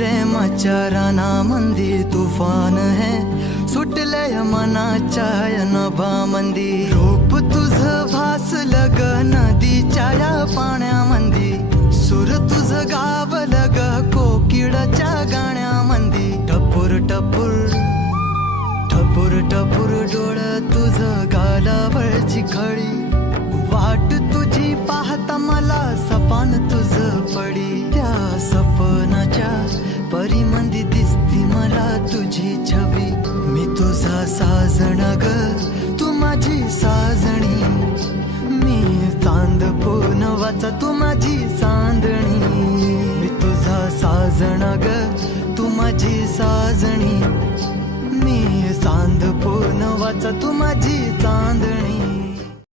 प्रेमाच्या रानामंदी तुफान है सुटलय मनाच्या नभामंदी रूप तुझं भासलं ग नदीच्या या पाण्यामंदी सुर तुझं गावलं ग कोकिळाच्या गाण्यामंदी टपूर टपूर टपूर टपूर डोळं तुझं गालावरची खळी वाट तुझी पाहता मला सपान तुझं पडी त्या सपनाच्या परिमंदी दिसती मला तुझी छवी मी तुझा साजण ग तू माझी साजणी मी चांद पूनवाचा तू माझी चांदणी मी तुझा साजण ग तू माझी साजणी